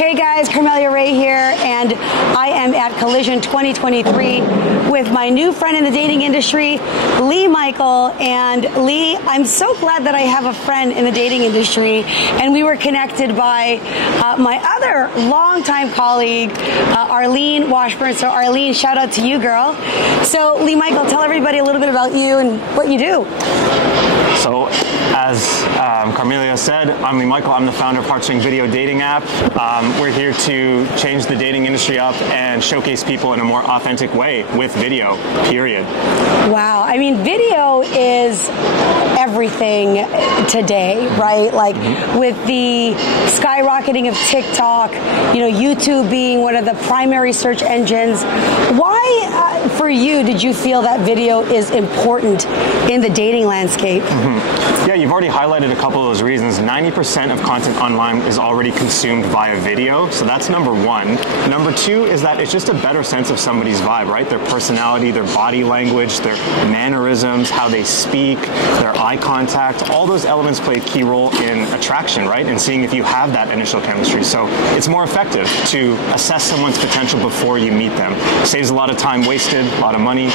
Hey guys, Carmelia Ray here, and I am at Collision 2023 with my new friend in the dating industry, Lee Michael. And Lee, I'm so glad that I have a friend in the dating industry, and we were connected by my other longtime colleague, Arlene Washburn. So Arlene, shout out to you, girl. So Lee Michael, tell everybody a little bit about you and what you do. So, as Carmelia said, I'm Lee Michael. I'm the founder of Heartstring video dating app. We're here to change the dating industry up and showcase people in a more authentic way with video, period. Wow. I mean, video is everything today, right? Like with the skyrocketing of TikTok, YouTube being one of the primary search engines. Why, for you, did you feel that video is important in the dating landscape? Yeah, you've already highlighted a couple of those reasons. 90% of content online is already consumed via video, so that's number one. Number two is that it's just a better sense of somebody's vibe, right? Their personality, their body language, their mannerisms, how they speak, their eye contact. All those elements play a key role in attraction, right? And seeing if you have that initial chemistry. So it's more effective to assess someone's potential before you meet them. Saves a lot of time wasted, a lot of money.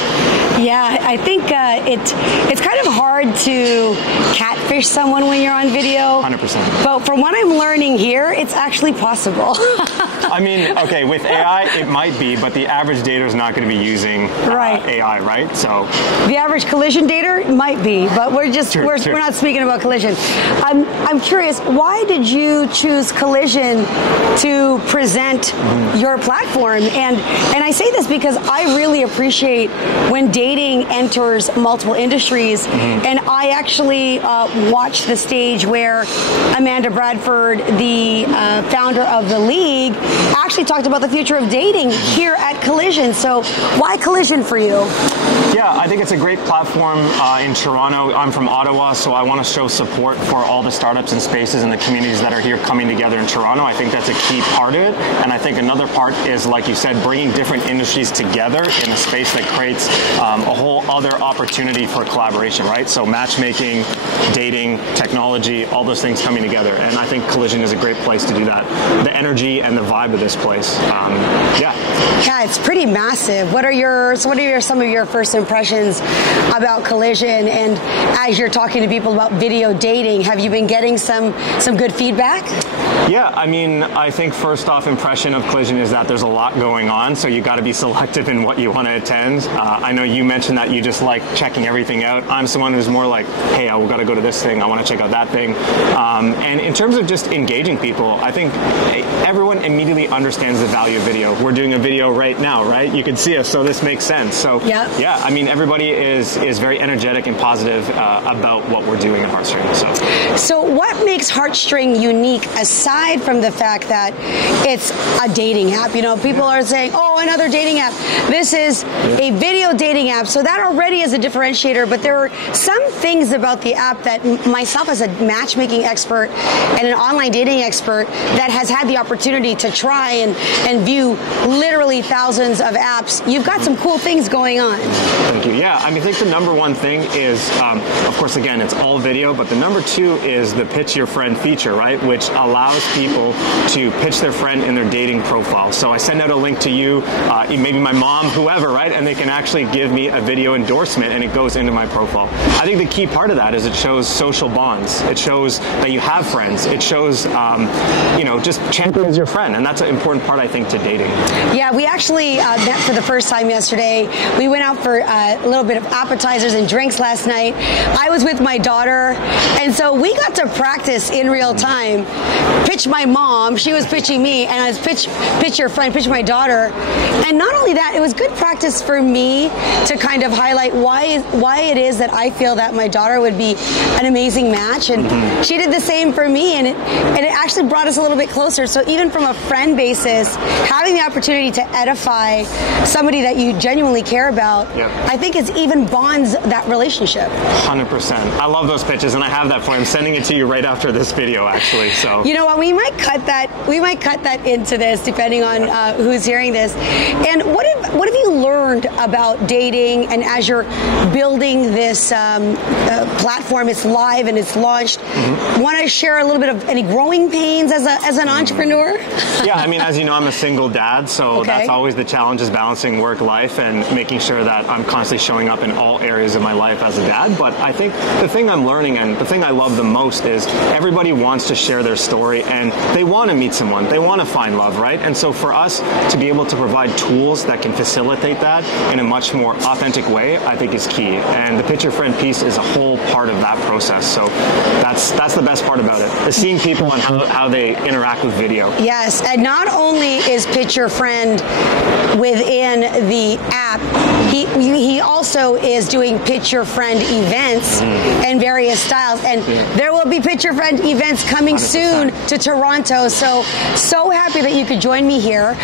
Yeah, I think it's kind of hard to catfish someone when you're on video. 100%. But from what I'm learning here, it's actually possible. I mean, okay, with AI, it might be, but the average dater is not going to be using AI, right? So the average Collision dater might be, but we're not speaking about Collision. I'm curious, why did you choose Collision to present your platform? And I say this because I really appreciate when dating enters multiple industries, and I actually watched the stage where Amanda Bradford, the founder of The League, actually talked about the future of dating here at Collision. So why Collision for you? Yeah, I think it's a great platform in Toronto. I'm from Ottawa, so I want to show support for all the startups and spaces and the communities that are here coming together in Toronto. I think that's a key part of it. And I think another part is, like you said, bringing different industries together in a space that creates a whole other opportunity for collaboration, right? So matchmaking, dating, technology, all those things coming together. And I think Collision is a great place to do that. The energy and the vibe of this place. Yeah, it's pretty massive. What are some of your first impressions about Collision? And as you're talking to people about video dating, have you been getting some good feedback? Yeah, I mean, I think first off impression of Collision is that there's a lot going on, so you got to be selective in what you want to attend. I know you mentioned that you just like checking everything out. I'm someone who's more like, hey, I've got to go to this thing, I want to check out that thing. And in terms of just engaging people, I think everyone immediately understands the value of video. We're doing a video right now, right? You can see us, so this makes sense. So yeah, I mean, everybody is very energetic and positive about what we're doing at Heartstring. So what makes Heartstring unique aside from the fact that it's a dating app? People are saying, oh, another dating app. This is a video dating app, so that already is a differentiator. But there are some things about the app that myself as a matchmaking expert and an online dating expert that has had the opportunity to try and view literally thousands of apps. You've got some cool things going on. Thank you. Yeah, I mean, I think the number one thing is, of course, again, it's all video, but the number two is the pitch your friend feature, right? Which allows people to pitch their friend in their dating profile. So I send out a link to you, maybe my mom, whoever, right? And they can actually give me a video endorsement and it goes into my profile. I think the key part of that is it shows social bonds. It shows that you have friends. It shows, just champions your friend. And that's an important part, I think, to dating. Yeah, we actually met for the first time yesterday. We went out for a little bit of appetizers and drinks last night. I was with my daughter, and so we got to practice in real time. Pitch my mom, she was pitching me, and I was pitch your friend, pitch my daughter. And not only that, it was good practice for me to kind of highlight why it is that I feel that my daughter would be an amazing match. And she did the same for me, and it actually brought us a little bit closer. So even from a friend basis, having the opportunity to edify somebody that you genuinely care about, I think it even bonds that relationship. 100%. I love those pitches, and I have that for you. I'm sending it to you right after this video, actually. So you know what? We we might cut that. We might cut that into this, depending on who's hearing this. And what have you learned about dating? And as you're building this platform, it's live and it's launched. Want to share a little bit of any growing pains as an entrepreneur? Yeah, I mean, as you know, I'm a single dad, so that's always the challenge, is balancing work life and making sure that I'm constantly showing up in all areas of my life as a dad. But I think the thing I'm learning and the thing I love the most is everybody wants to share their story and they want to meet someone. They want to find love, right? And so for us to be able to provide tools that can facilitate that in a much more authentic way, I think is key. And the Picture Friend piece is a whole part of that process. So that's the best part about it, is seeing people and how they interact with video. Yes, and not only is Picture Friend within the app, he also is doing Picture Friend events in various styles, and there will be Picture Friend events coming 100%. Soon to Toronto. So happy that you could join me here.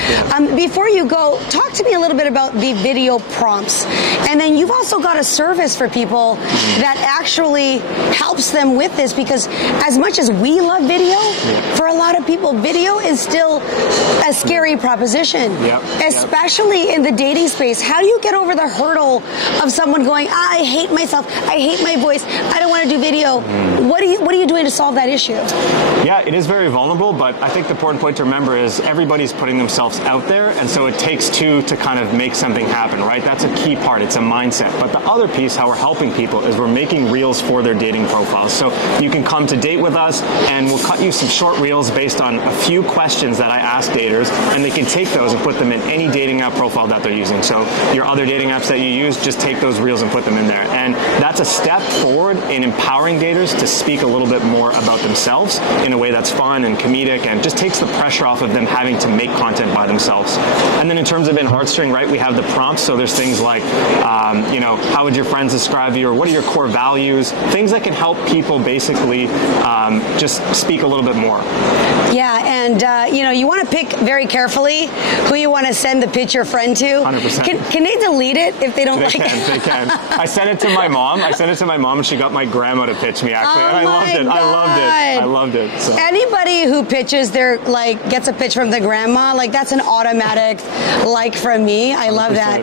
Before you go, talk to me a little bit about the video prompts, and then you've also got a service for people that actually helps them with this, because as much as we love video, for a lot of people, video is still a scary proposition, especially in the dating space. How do you get over the hurdle of someone going, I hate myself, I hate my voice, I don't want to do video? What are you doing to solve that issue? Yeah, it is very vulnerable, but I think the important point to remember is everybody's putting themselves out there, and so it takes two to kind of make something happen, right? That's a key part. It's a mindset. But the other piece, how we're helping people, is we're making reels for their dating profiles. So you can come to date with us, and we'll cut you some short reels based on a few questions that I ask daters, and they can take those and put them in any dating app profile that they're using. So your other dating apps that you use, just take those reels and put them in there. And that's a step forward in empowering daters to speak a little bit more about themselves in a way that's fun and comedic, and just takes the pressure off of them having to make content by themselves. And then in terms of in Heartstring, right, we have the prompts. So there's things like, how would your friends describe you, or what are your core values? Things that can help people basically just speak a little bit more. Yeah, and you want to pick very carefully who you want to send the Picture Friend to. 100%. Can they delete it if they don't like it? They can. I sent it to my mom. And she got my grandma to pitch me, actually. And I loved it. So. Anybody who pitches gets a pitch from the grandma, that's an automatic like from me. I love 100%. That.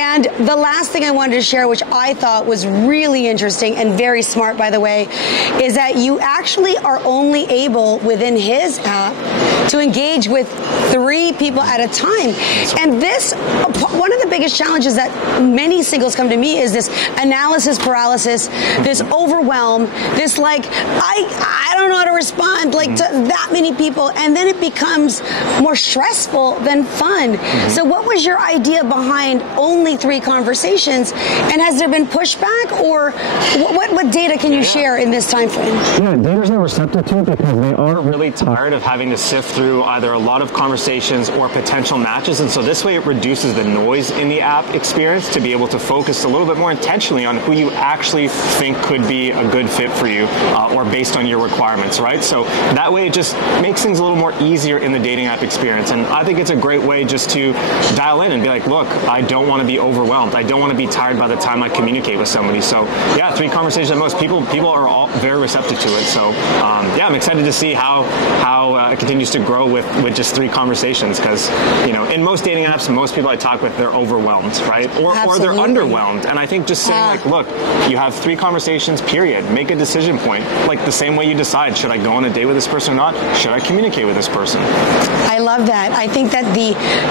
And the last thing I wanted to share, which I thought was really interesting and very smart, by the way, is that you actually are only able within his app to engage with 3 people at a time. And this, one of the biggest challenges that many singles come to me is this analysis paralysis, this overwhelm, this I don't know how to respond to that many people, and then it becomes more stressful than fun. So what was your idea behind only 3 conversations, and has there been pushback, or what data can you share in this time frame? Yeah, daters are receptive to it because they are really tired of having to sift through either a lot of conversations or potential matches, and so this way it reduces the noise in the app experience to be able to focus a little bit more intentionally on who you actually think could be a good fit for you, or based on your requirements, right? So that way it just makes things a little more easier in the dating app experience, and I think it's a great way just to dial in and be like, look, I don't want to be overwhelmed. I don't want to be tired by the time I communicate with somebody. So yeah, 3 conversations at most. People are all very receptive to it. So I'm excited to see how it continues to grow with just 3 conversations, because in most dating apps, most people I talk with, they're overwhelmed, right? Or they're underwhelmed. And I think just saying look, you have 3 conversations, period. Make a decision point. The same way you decide, should I go on a date with this person or not? Should I communicate with this person? I love that. I think that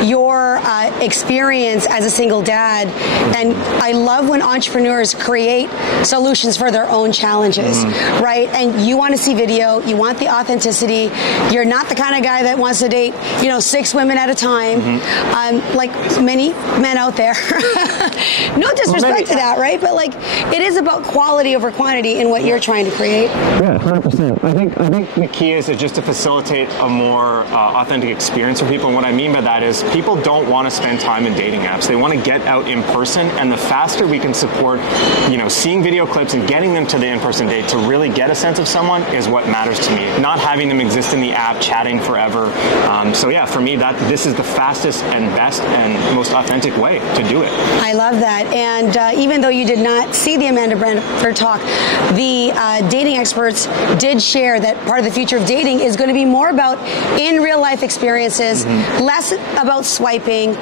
your experience as a single dad, and I love when entrepreneurs create solutions for their own challenges, right? And you want to see video, you want the authenticity. You're not the kind of guy that wants to date, 6 women at a time, like many men out there. No disrespect to that, right? But it is about quality over quantity in what you're trying to create. Yeah, 100%. I think the key is just to facilitate a more authentic experience for people. And what I mean by that is people don't want to spend time in dating apps. They want to get out in person, and the faster we can support, seeing video clips and getting them to the in-person date to really get a sense of someone is what matters to me. Not having them exist in the app, chatting forever. So yeah, for me, this is the fastest and best and most authentic way to do it. I love that. And even though you did not see the Amanda Brandford talk, the dating experts did share that part of the future of dating is going to be more about in real life experiences, less about swiping,